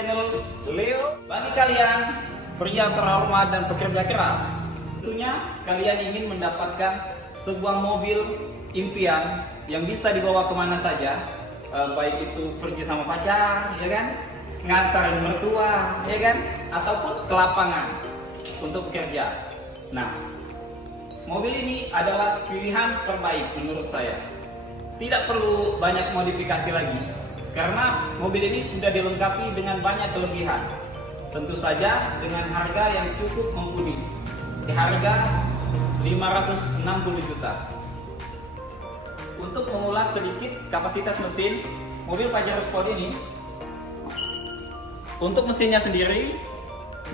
channel Leo. Bagi kalian pria terhormat dan pekerja keras, tentunya kalian ingin mendapatkan sebuah mobil impian yang bisa dibawa kemana saja, baik itu pergi sama pacar, ya kan, ngantarin mertua, ya kan, ataupun ke lapangan untuk bekerja. Nah, mobil ini adalah pilihan terbaik menurut saya. Tidak perlu banyak modifikasi lagi, karena mobil ini sudah dilengkapi dengan banyak kelebihan. Tentu saja dengan harga yang cukup mumpuni, di harga 560 juta. Untuk mengulas sedikit kapasitas mesin mobil Pajero Sport ini, untuk mesinnya sendiri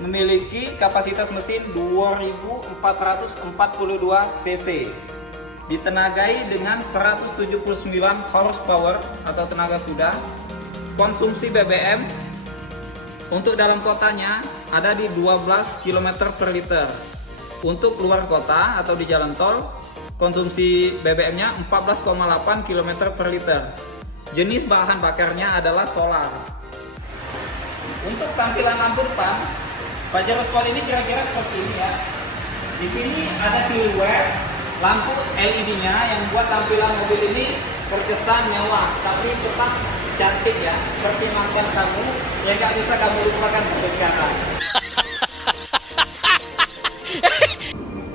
memiliki kapasitas mesin 2442 cc, ditenagai dengan 179 horsepower atau tenaga kuda. Konsumsi BBM untuk dalam kotanya ada di 12 km per liter. Untuk luar kota atau di jalan tol, konsumsi BBM-nya 14,8 km per liter. Jenis bahan bakarnya adalah solar. Untuk tampilan lampu depan Pajero Sport ini kira-kira seperti ini ya. Di sini ada siluet lampu LED-nya yang buat tampilan mobil ini terkesan mewah, tapi tetap cantik ya, seperti mantan kamu yang gak bisa kamu lupakan sampai sekarang.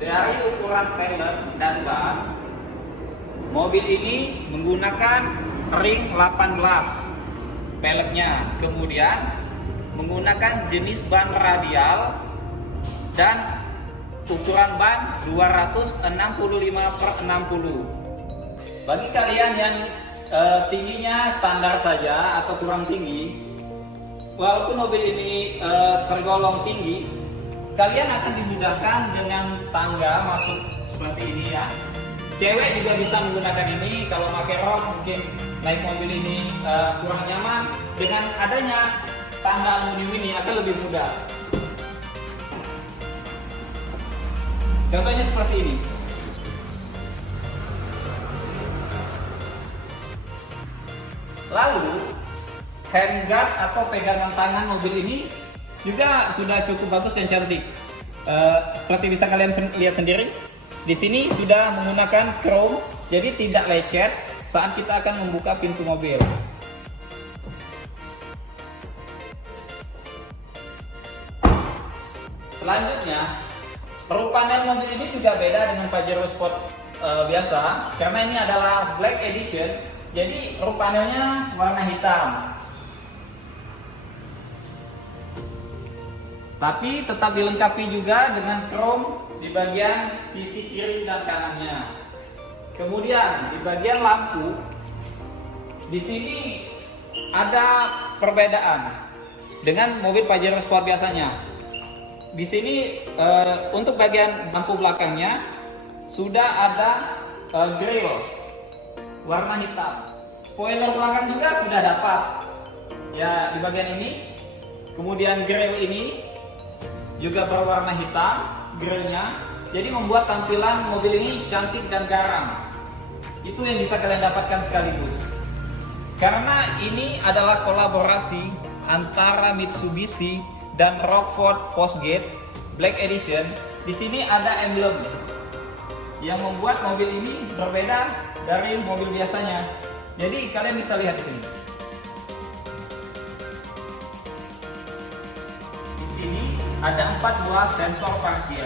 Dari ukuran pelek dan ban, mobil ini menggunakan ring 18 peleknya, kemudian menggunakan jenis ban radial dan ukuran ban 265/60. Bagi kalian yang tingginya standar saja atau kurang tinggi, walaupun mobil ini tergolong tinggi, kalian akan dimudahkan dengan tangga masuk seperti ini ya. Cewek juga bisa menggunakan ini. Kalau pakai rok mungkin naik mobil ini kurang nyaman. Dengan adanya tangga aluminium ini akan lebih mudah. Contohnya seperti ini. Lalu handguard atau pegangan tangan mobil ini juga sudah cukup bagus dan cantik. Seperti bisa kalian lihat sendiri, di sini sudah menggunakan chrome, jadi tidak lecet saat kita akan membuka pintu mobil. Selanjutnya, roof panel mobil ini juga beda dengan Pajero Sport biasa, karena ini adalah Black Edition, jadi roof panelnya warna hitam. Tapi tetap dilengkapi juga dengan chrome di bagian sisi kiri dan kanannya. Kemudian di bagian lampu, di sini ada perbedaan dengan mobil Pajero Sport biasanya. Di sini untuk bagian lampu belakangnya sudah ada grill warna hitam. Spoiler belakang juga sudah dapat ya di bagian ini. Kemudian grill ini juga berwarna hitam grillnya, jadi membuat tampilan mobil ini cantik dan garang. Itu yang bisa kalian dapatkan sekaligus, karena ini adalah kolaborasi antara Mitsubishi dan Rockford Postgate Black Edition. Di sini ada emblem yang membuat mobil ini berbeda dari mobil biasanya. Jadi kalian bisa lihat di sini. Di sini ada 4 buah sensor parkir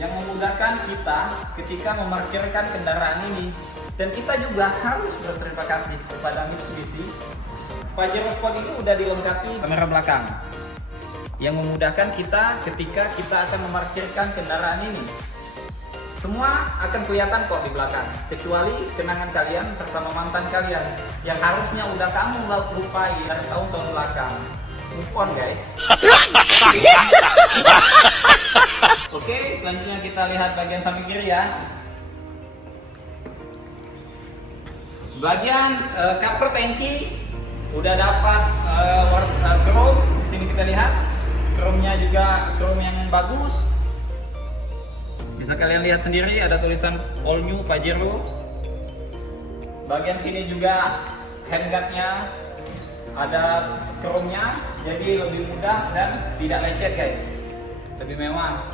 yang memudahkan kita ketika memarkirkan kendaraan ini. Dan kita juga harus berterima kasih kepada Mitsubishi. Pajero Sport itu udah dilengkapi kamera belakang yang memudahkan kita ketika kita akan memarkirkan kendaraan ini. Semua akan kelihatan kok di belakang, kecuali kenangan kalian bersama mantan kalian yang harusnya udah kamu lupai dari tahun-tahun belakang. Move on guys. Oke, selanjutnya kita lihat bagian samping kiri ya. Bagian cover tangki udah dapat chrome. Di sini kita lihat chrome-nya juga chrome yang bagus. Bisa kalian lihat sendiri ada tulisan All New Pajero. Bagian sini juga handguard-nya ada chrome-nya, jadi lebih mudah dan tidak lecet guys, lebih mewah.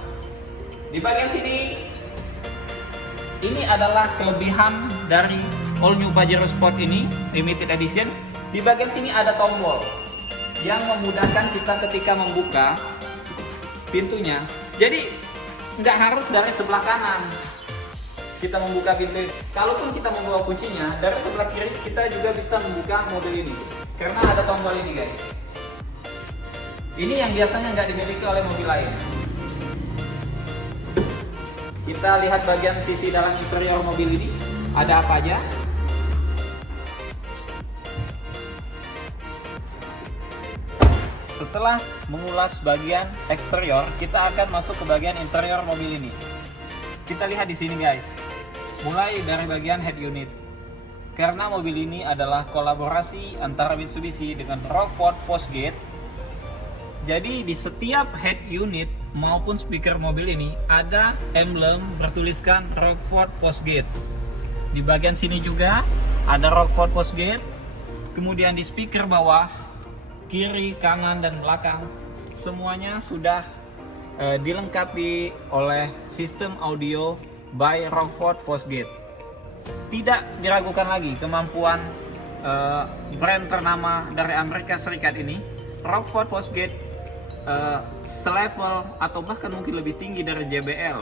Di bagian sini, ini adalah kelebihan dari all new Pajero Sport ini, limited edition. Di bagian sini ada tombol yang memudahkan kita ketika membuka pintunya. Jadi nggak harus dari sebelah kanan kita membuka pintu. Kalaupun kita membawa kuncinya, dari sebelah kiri kita juga bisa membuka mobil ini. Karena ada tombol ini guys. Ini yang biasanya nggak dimiliki oleh mobil lain. Kita lihat bagian sisi dalam interior mobil ini, ada apa aja. Setelah mengulas bagian eksterior, kita akan masuk ke bagian interior mobil ini. Kita lihat di sini guys, mulai dari bagian head unit. Karena mobil ini adalah kolaborasi antara Mitsubishi dengan Rockford Postgate, jadi di setiap head unit maupun speaker mobil ini ada emblem bertuliskan Rockford Postgate. Di bagian sini juga ada Rockford Postgate. Kemudian di speaker bawah, kiri, kanan, dan belakang semuanya sudah dilengkapi oleh sistem audio by Rockford Postgate. Tidak diragukan lagi kemampuan brand ternama dari Amerika Serikat ini, Rockford Postgate, selevel atau bahkan mungkin lebih tinggi dari JBL.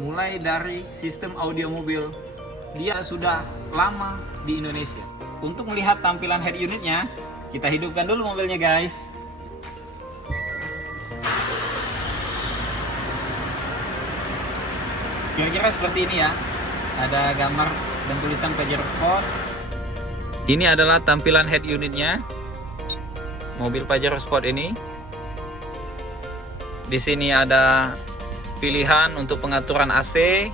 Mulai dari sistem audio mobil, dia sudah lama di Indonesia. Untuk melihat tampilan head unitnya, kita hidupkan dulu mobilnya guys. Kira-kira seperti ini ya, ada gambar dan tulisan Pajero Sport. Ini adalah tampilan head unitnya mobil Pajero Sport ini. Di sini ada pilihan untuk pengaturan AC.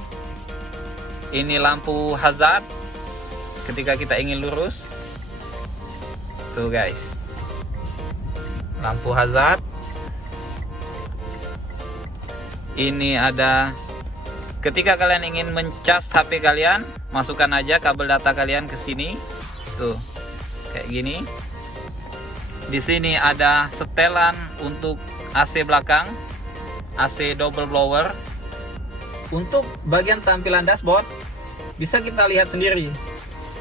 Ini lampu hazard ketika kita ingin lurus. Tuh guys, lampu hazard. Ini ada ketika kalian ingin mencas HP kalian, masukkan aja kabel data kalian ke sini. Tuh, kayak gini. Di sini ada setelan untuk AC belakang, AC double blower. Untuk bagian tampilan dashboard, bisa kita lihat sendiri.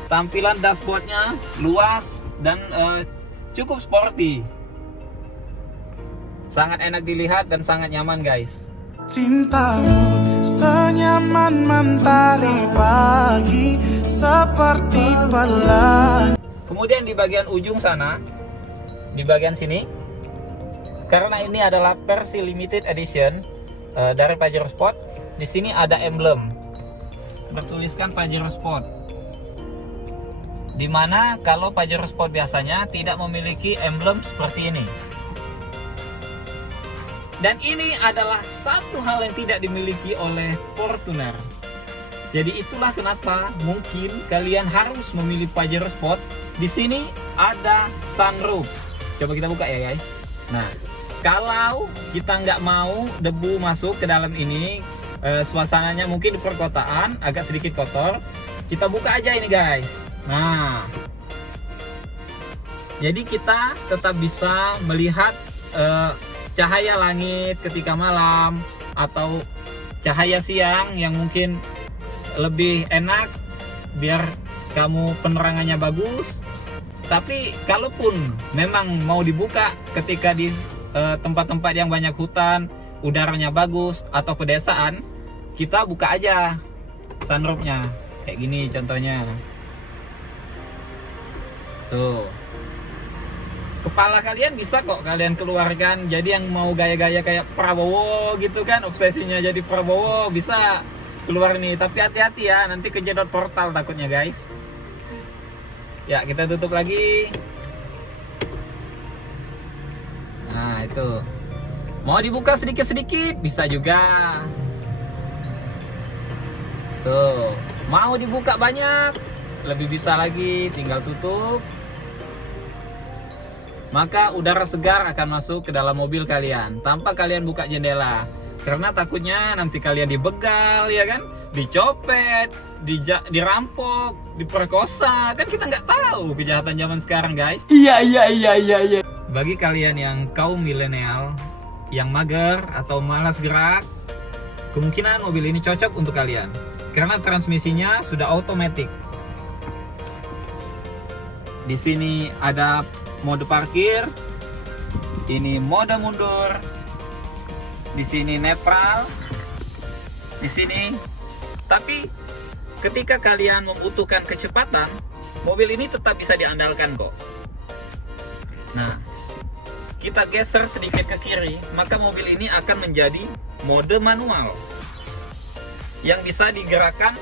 Tampilan dashboardnya luas dan cukup sporty. Sangat enak dilihat dan sangat nyaman guys. Cintamu senyaman mentari pagi seperti pelangi. Kemudian di bagian ujung sana, di bagian sini, karena ini adalah versi limited edition dari Pajero Sport, di sini ada emblem bertuliskan Pajero Sport. Dimana kalau Pajero Sport biasanya tidak memiliki emblem seperti ini. Dan ini adalah satu hal yang tidak dimiliki oleh Fortuner. Jadi itulah kenapa mungkin kalian harus memilih Pajero Sport. Di sini ada sunroof. Coba kita buka ya guys. Nah, kalau kita nggak mau debu masuk ke dalam ini, suasananya mungkin di perkotaan agak sedikit kotor, kita buka aja ini guys. Nah, jadi kita tetap bisa melihat cahaya langit ketika malam atau cahaya siang yang mungkin lebih enak biar kamu penerangannya bagus. Tapi kalaupun memang mau dibuka ketika di tempat-tempat yang banyak hutan, udaranya bagus atau pedesaan, kita buka aja sunroofnya kayak gini contohnya. Tuh, kepala kalian bisa kok kalian keluarkan. Jadi yang mau gaya-gaya kayak Prabowo gitu kan, obsesinya jadi Prabowo, bisa keluar nih. Tapi hati-hati ya, nanti kejedot portal takutnya guys. Ya, kita tutup lagi. Nah, itu. Mau dibuka sedikit-sedikit bisa juga. Tuh, mau dibuka banyak, lebih bisa lagi, tinggal tutup. Maka udara segar akan masuk ke dalam mobil kalian tanpa kalian buka jendela. Karena takutnya nanti kalian dibegal, ya kan, dicopet, dirampok, diperkosa, kan kita nggak tahu kejahatan zaman sekarang, guys. Iya. Bagi kalian yang kaum milenial, yang mager atau malas gerak, kemungkinan mobil ini cocok untuk kalian karena transmisinya sudah otomatis. Di sini ada mode parkir, ini mode mundur, di sini netral, di sini. Tapi ketika kalian membutuhkan kecepatan, mobil ini tetap bisa diandalkan kok. Nah, kita geser sedikit ke kiri, maka mobil ini akan menjadi mode manual yang bisa digerakkan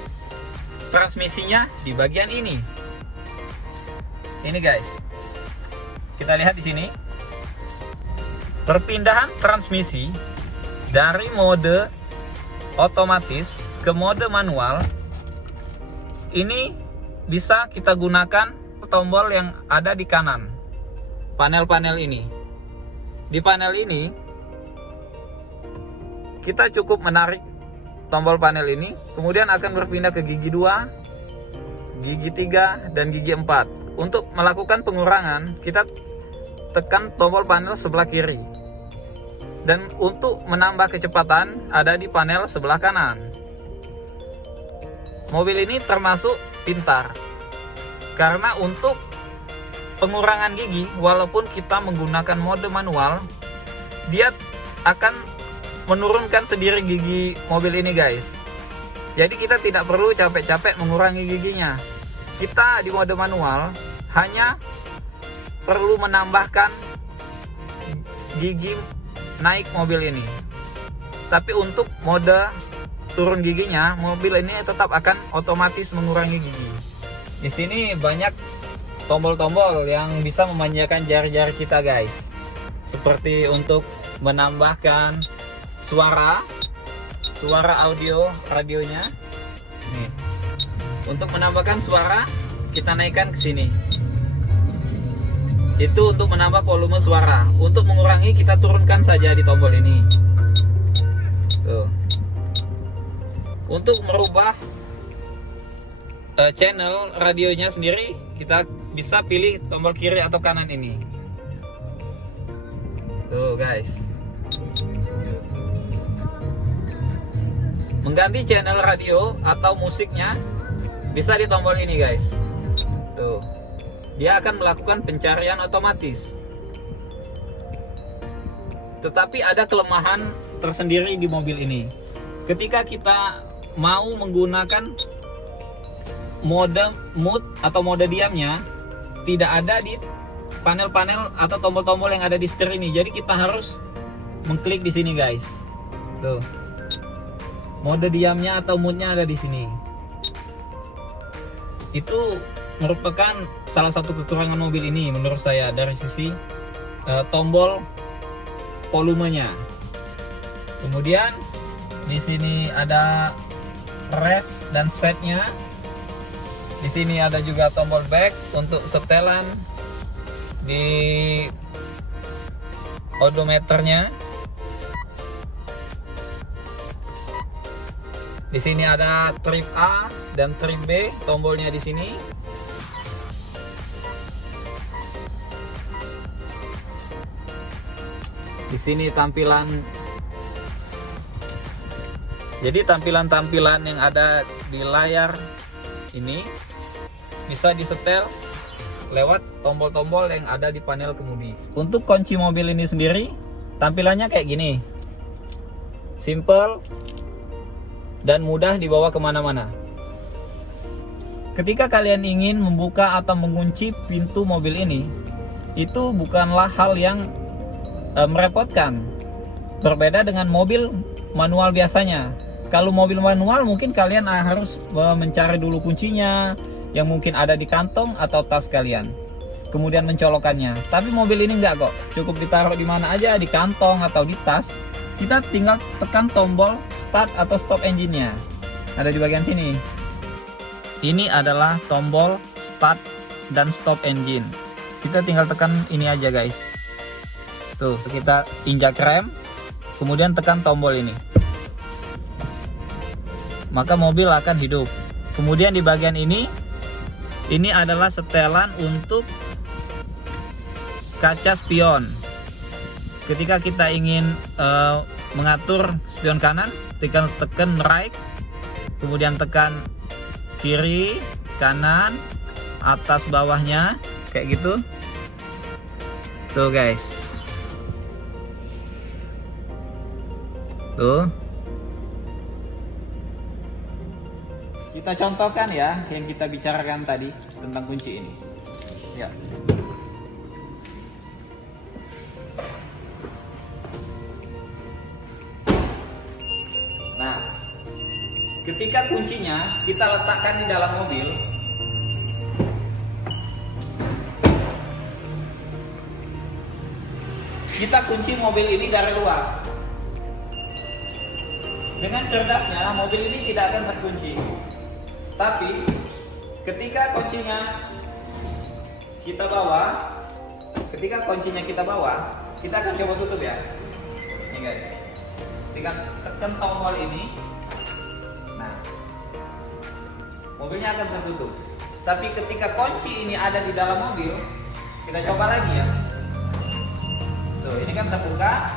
transmisinya di bagian ini. Ini guys, kita lihat di sini perpindahan transmisi dari mode otomatis ke mode manual. Ini bisa kita gunakan tombol yang ada di kanan panel-panel ini. Di panel ini kita cukup menarik tombol panel ini, kemudian akan berpindah ke gigi 2, gigi 3, dan gigi 4. Untuk melakukan pengurangan, kita tekan tombol panel sebelah kiri. Dan untuk menambah kecepatan ada di panel sebelah kanan. Mobil ini termasuk pintar, karena untuk pengurangan gigi, walaupun kita menggunakan mode manual, dia akan menurunkan sendiri gigi mobil ini guys. Jadi kita tidak perlu capek-capek mengurangi giginya. Kita di mode manual hanya perlu menambahkan gigi naik mobil ini. Tapi untuk mode turun giginya, mobil ini tetap akan otomatis mengurangi gigi. Di sini banyak tombol-tombol yang bisa memanjakan jari-jari kita guys. Seperti untuk menambahkan suara audio radionya. Nih. Untuk menambahkan suara, kita naikkan ke sini. Itu untuk menambah volume suara. Untuk mengurangi, kita turunkan saja di tombol ini. Tuh. Untuk merubah channel radionya sendiri, kita bisa pilih tombol kiri atau kanan ini. Tuh guys. Mengganti channel radio atau musiknya bisa di tombol ini guys. Tuh. Dia akan melakukan pencarian otomatis. Tetapi ada kelemahan tersendiri di mobil ini. Ketika kita mau menggunakan mode mood atau mode diamnya, tidak ada di panel-panel atau tombol-tombol yang ada di setir ini. Jadi kita harus mengklik di sini guys. Tuh. Mode diamnya atau moodnya ada di sini. Itu merupakan salah satu kekurangan mobil ini menurut saya dari sisi tombol volumenya. Kemudian di sini ada rest dan setnya. Di sini ada juga tombol back untuk setelan di odometernya. Di sini ada trip A dan trip B, tombolnya di sini. Di sini tampilan. Jadi tampilan-tampilan yang ada di layar ini bisa disetel lewat tombol-tombol yang ada di panel kemudi. Untuk kunci mobil ini sendiri, tampilannya kayak gini. Simple dan mudah dibawa kemana-mana. Ketika kalian ingin membuka atau mengunci pintu mobil ini, itu bukanlah hal yang merepotkan. Berbeda dengan mobil manual biasanya. Kalau mobil manual mungkin kalian harus mencari dulu kuncinya yang mungkin ada di kantong atau tas kalian, kemudian mencolokkannya. Tapi mobil ini enggak kok, cukup ditaruh di mana aja, di kantong atau di tas. Kita tinggal tekan tombol start atau stop engine-nya. Ada di bagian sini. Ini adalah tombol start dan stop engine. Kita tinggal tekan ini aja guys. Tuh, kita injak rem, kemudian tekan tombol ini. maka mobil akan hidup. Kemudian di bagian ini adalah setelan untuk kaca spion. Ketika kita ingin mengatur spion kanan, tekan right, kemudian tekan kiri, kanan, atas bawahnya kayak gitu. Tuh guys. Tuh. Kita contohkan ya yang kita bicarakan tadi tentang kunci ini. Ya. Nah, ketika kuncinya kita letakkan di dalam mobil, kita kunci mobil ini dari luar. Dengan cerdasnya mobil ini tidak akan terkunci. Tapi ketika kuncinya kita bawa, kita akan coba tutup ya. Ini guys. Ketika tekan tombol ini, nah, mobilnya akan tertutup. Tapi ketika kunci ini ada di dalam mobil, kita coba lagi ya. Tuh, ini kan terbuka.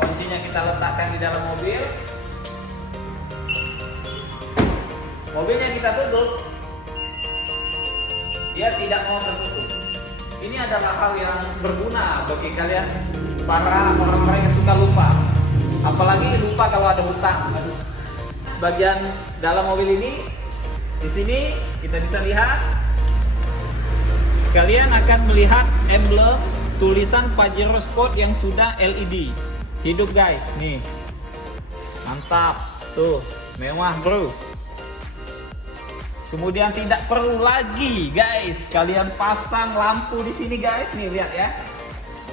Kuncinya kita letakkan di dalam mobil. Mobilnya kita tutup. Dia tidak mau tertutup. Ini adalah hal yang berguna bagi kalian para orang-orang yang suka lupa. Apalagi lupa kalau ada hutang. Bagian dalam mobil ini, di sini kita bisa lihat. Kalian akan melihat emblem tulisan Pajero Sport yang sudah LED. Hidup guys, nih. Mantap. Tuh, mewah, bro. Kemudian tidak perlu lagi guys kalian pasang lampu di sini guys. Nih lihat ya.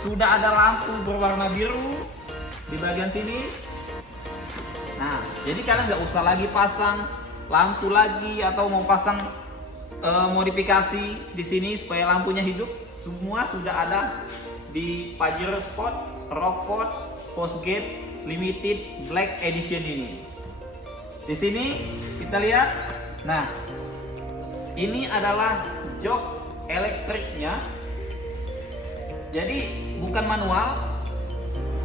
Sudah ada lampu berwarna biru di bagian sini. Nah, jadi kalian nggak usah lagi pasang lampu lagi atau mau pasang modifikasi di sini supaya lampunya hidup. Semua sudah ada di Pajero Sport Rockford Postgate Limited Black Edition ini. Di sini kita lihat. Nah, ini adalah jok elektriknya. Jadi bukan manual.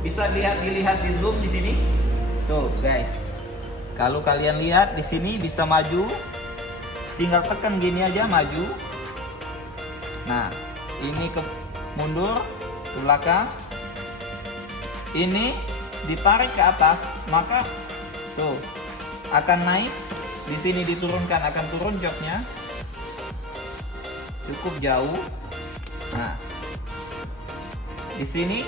Bisa dilihat di zoom di sini. Tuh, guys. Kalau kalian lihat di sini bisa maju. Tinggal tekan gini aja maju. Nah, ini ke mundur ke belakang. Ini ditarik ke atas, maka tuh akan naik. Di sini diturunkan, akan turun joknya cukup jauh. Nah, di sini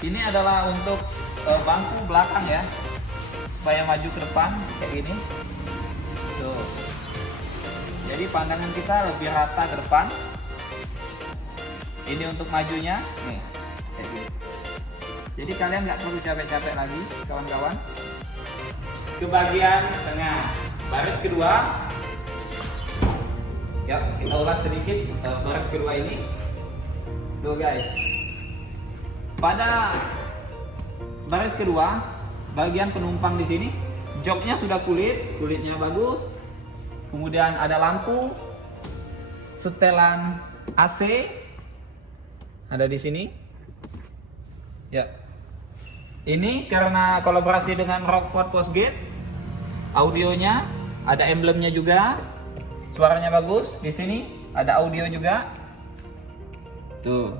ini adalah untuk bangku belakang ya, supaya maju ke depan kayak gini. Tuh. Jadi pandangan kita lebih rata ke depan. Ini untuk majunya, nih kayak gini. Jadi kalian nggak perlu capek-capek lagi, kawan-kawan. Ke bagian tengah, baris kedua. Ya, kita ulas sedikit baris kedua ini. Tuh guys. Pada baris kedua, bagian penumpang di sini, joknya sudah kulitnya bagus. Kemudian ada lampu, setelan AC ada di sini. Ya. Ini karena kolaborasi dengan Rockford Postgate, audionya ada emblemnya juga, suaranya bagus. Di sini ada audio juga. Tuh.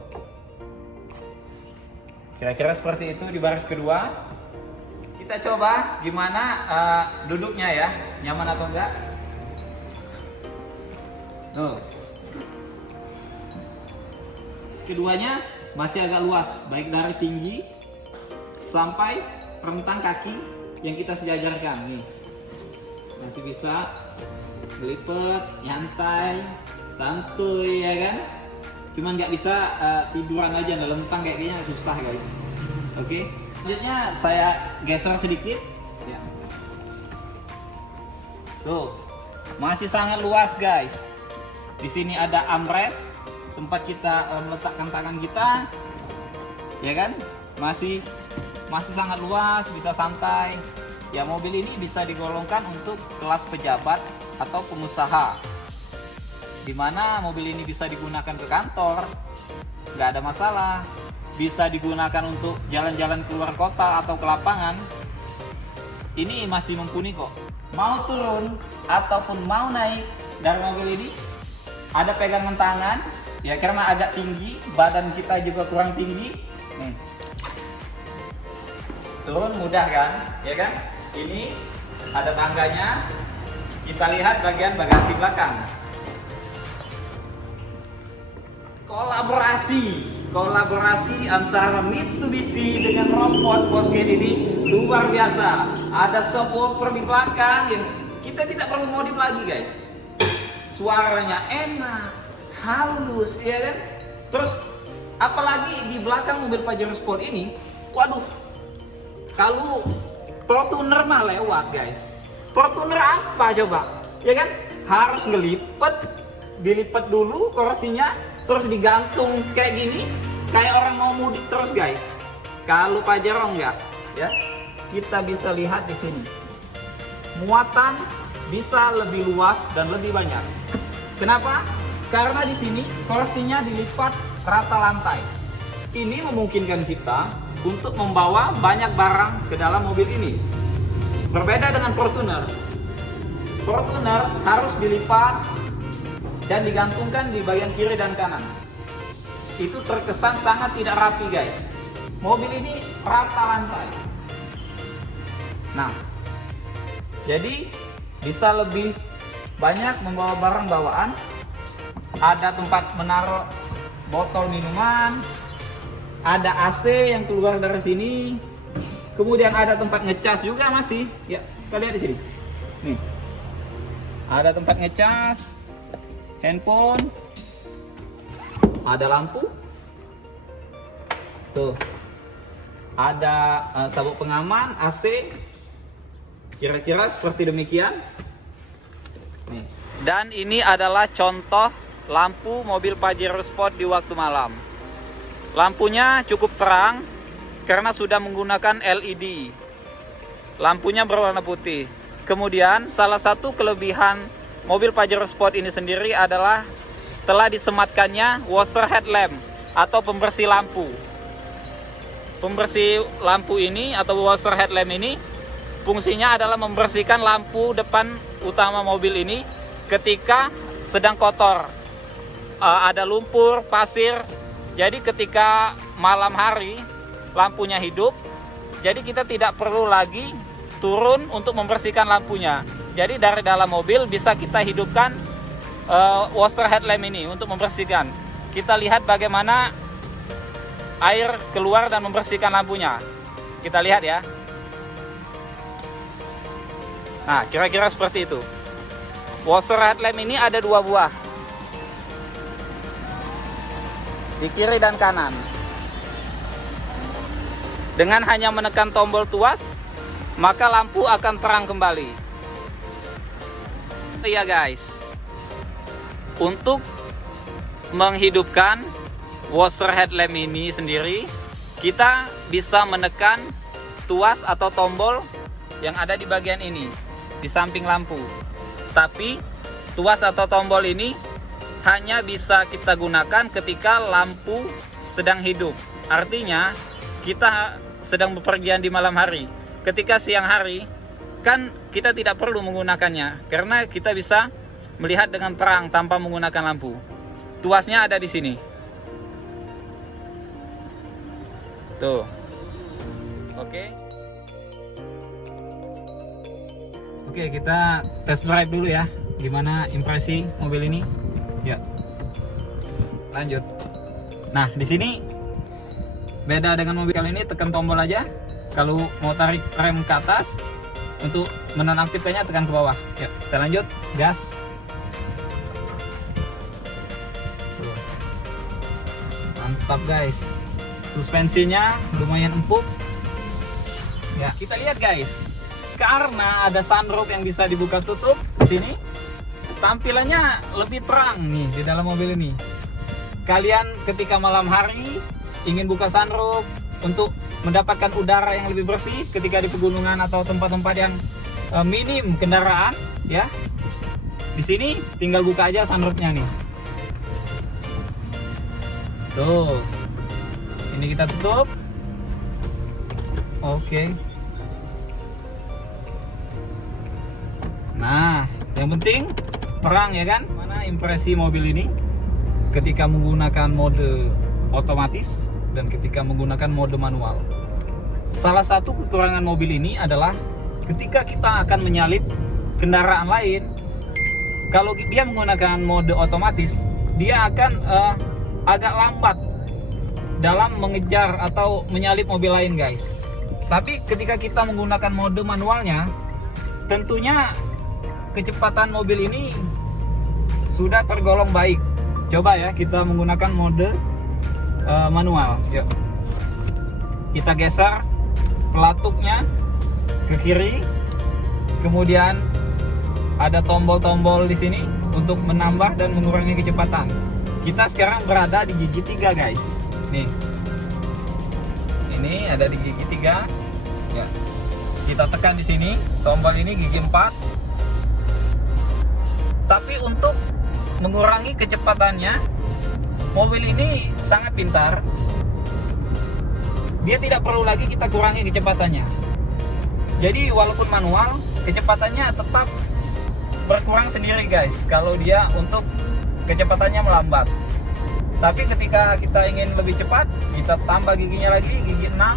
Kira-kira seperti itu di baris kedua. Kita coba gimana duduknya ya, nyaman atau enggak. Tuh. Keduanya masih agak luas, baik dari tinggi sampai rentang kaki yang kita sejajarkan nih. Masih bisa melipat, nyantai, santuy ya kan. Cuma nggak bisa tiduran aja ngelentang kayak gini, susah guys. Oke. Selanjutnya saya geser sedikit. Ya. Tuh, masih sangat luas guys. Di sini ada armrest, tempat kita meletakkan tangan kita, ya kan? Masih sangat luas, bisa santai. Ya, mobil ini bisa digolongkan untuk kelas pejabat atau pengusaha, dimana mobil ini bisa digunakan ke kantor, nggak ada masalah. Bisa digunakan untuk jalan-jalan keluar kota atau ke lapangan, ini masih mumpuni kok. Mau turun ataupun mau naik dari mobil ini, ada pegangan tangan, ya karena agak tinggi, badan kita juga kurang tinggi. Nih. Turun mudah kan, ya kan? Ini ada tangganya. Kita lihat bagian bagasi belakang. Kolaborasi antara Mitsubishi dengan robot Bosgen ini luar biasa. Ada subwoofer di belakang yang kita tidak perlu modif lagi, guys. Suaranya enak, halus, ya kan? Terus apalagi di belakang mobil Pajero Sport ini, waduh, kalau Fortuner mah lewat, guys. Fortuner apa coba? Ya kan? Harus dilipat dulu kursinya, terus digantung kayak gini, kayak orang mau mudik terus, guys. Kalau Pajero enggak, ya. Kita bisa lihat di sini. Muatan bisa lebih luas dan lebih banyak. Kenapa? Karena di sini kursinya dilipat rata lantai. Ini memungkinkan kita untuk membawa banyak barang ke dalam mobil ini. Berbeda dengan Fortuner. Fortuner harus dilipat dan digantungkan di bagian kiri dan kanan. Itu terkesan sangat tidak rapi, guys. Mobil ini rata lantai. Nah, jadi bisa lebih banyak membawa barang bawaan. Ada tempat menaruh botol minuman, ada AC yang keluar dari sini. Kemudian ada tempat ngecas juga masih. Ya, kita lihat di sini. Nih. Ada tempat ngecas, handphone, ada lampu. Tuh. Ada sabuk pengaman, AC. Kira-kira seperti demikian. Nih. Dan ini adalah contoh lampu mobil Pajero Sport di waktu malam. Lampunya cukup terang karena sudah menggunakan LED. Lampunya berwarna putih. Kemudian salah satu kelebihan mobil Pajero Sport ini sendiri adalah telah disematkannya washer headlamp atau pembersih lampu. Pembersih lampu ini atau washer headlamp ini fungsinya adalah membersihkan lampu depan utama mobil ini ketika sedang kotor. Ada lumpur, pasir. Jadi ketika malam hari lampunya hidup, jadi kita tidak perlu lagi turun untuk membersihkan lampunya. Jadi dari dalam mobil bisa kita hidupkan washer headlamp ini untuk membersihkan. Kita lihat bagaimana air keluar dan membersihkan lampunya. Kita lihat ya. Nah, kira-kira seperti itu. Washer headlamp ini ada 2 buah. Di kiri dan kanan. Dengan hanya menekan tombol tuas, maka lampu akan terang kembali. Iya guys, untuk menghidupkan washer headlamp ini sendiri, kita bisa menekan tuas atau tombol yang ada di bagian ini, di samping lampu. Tapi tuas atau tombol ini hanya bisa kita gunakan ketika lampu sedang hidup. Artinya kita sedang bepergian di malam hari. Ketika siang hari kan kita tidak perlu menggunakannya karena kita bisa melihat dengan terang tanpa menggunakan lampu. Tuasnya ada di sini. Tuh. Oke. Oke, kita test drive dulu ya. Gimana impresi mobil ini? Ya. Lanjut. Nah, di sini beda dengan mobil kali ini, tekan tombol aja. Kalau mau tarik rem ke atas, untuk menonaktifkannya tekan ke bawah. Ya, kita lanjut, gas. Mantap guys. Suspensinya lumayan empuk. Ya, kita lihat guys. Karena ada sunroof yang bisa dibuka tutup di sini, tampilannya lebih terang nih di dalam mobil ini. Kalian ketika malam hari ingin buka sunroof untuk mendapatkan udara yang lebih bersih ketika di pegunungan atau tempat-tempat yang minim kendaraan, ya. Di sini tinggal buka aja sunroofnya nih. Tuh. Ini kita tutup. Oke. Nah, yang penting terang ya kan? Mana impresi mobil ini ketika menggunakan mode otomatis dan ketika menggunakan mode manual. Salah satu kekurangan mobil ini adalah ketika kita akan menyalip kendaraan lain, kalau dia menggunakan mode otomatis, dia akan agak lambat dalam mengejar atau menyalip mobil lain, guys. Tapi ketika kita menggunakan mode manualnya, tentunya kecepatan mobil ini sudah tergolong baik. Coba ya kita menggunakan mode manual. Yuk. Kita geser pelatuknya ke kiri. Kemudian ada tombol-tombol di sini untuk menambah dan mengurangi kecepatan. Kita sekarang berada di gigi 3, guys. Nih. Ini ada di gigi 3. Ya. Kita tekan di sini, tombol ini gigi 4. Tapi untuk mengurangi kecepatannya, mobil ini sangat pintar. Dia tidak perlu lagi kita kurangi kecepatannya. Jadi walaupun manual, kecepatannya tetap berkurang sendiri, guys, kalau dia untuk kecepatannya melambat. Tapi ketika kita ingin lebih cepat, kita tambah giginya lagi, gigi 6,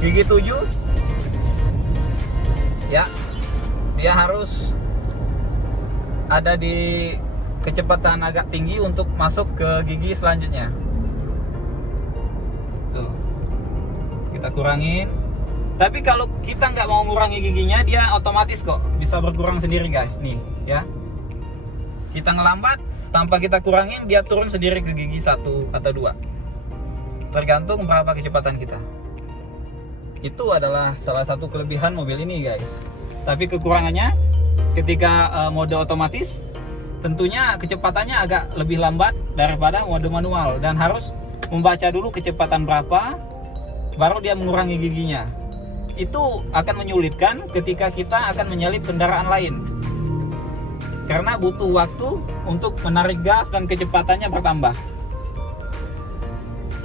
gigi 7. Ya, dia harus ada di kecepatan agak tinggi untuk masuk ke gigi selanjutnya. Tuh, kita kurangin. Tapi kalau kita nggak mau ngurangi giginya, dia otomatis kok bisa berkurang sendiri, guys. Nih, ya. Kita ngelambat, tanpa kita kurangin, dia turun sendiri ke gigi 1 atau 2. Tergantung berapa kecepatan kita. Itu adalah salah satu kelebihan mobil ini, guys. Tapi kekurangannya, ketika mode otomatis, tentunya kecepatannya agak lebih lambat daripada mode manual. Dan harus membaca dulu kecepatan berapa, baru dia mengurangi giginya. Itu akan menyulitkan ketika kita akan menyalip kendaraan lain, karena butuh waktu untuk menarik gas dan kecepatannya bertambah.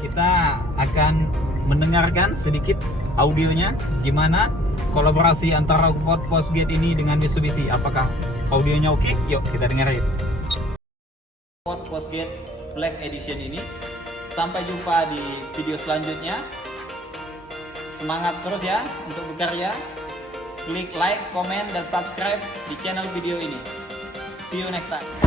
Kita akan mendengarkan sedikit audionya, gimana kolaborasi antara Ford Postgate ini dengan Mitsubishi. Apakah audionya oke? Yuk kita dengerin. Ford Postgate Black Edition ini. Sampai jumpa di video selanjutnya. Semangat terus ya untuk berkarya. Klik like, komen, dan subscribe di channel video ini. See you next time.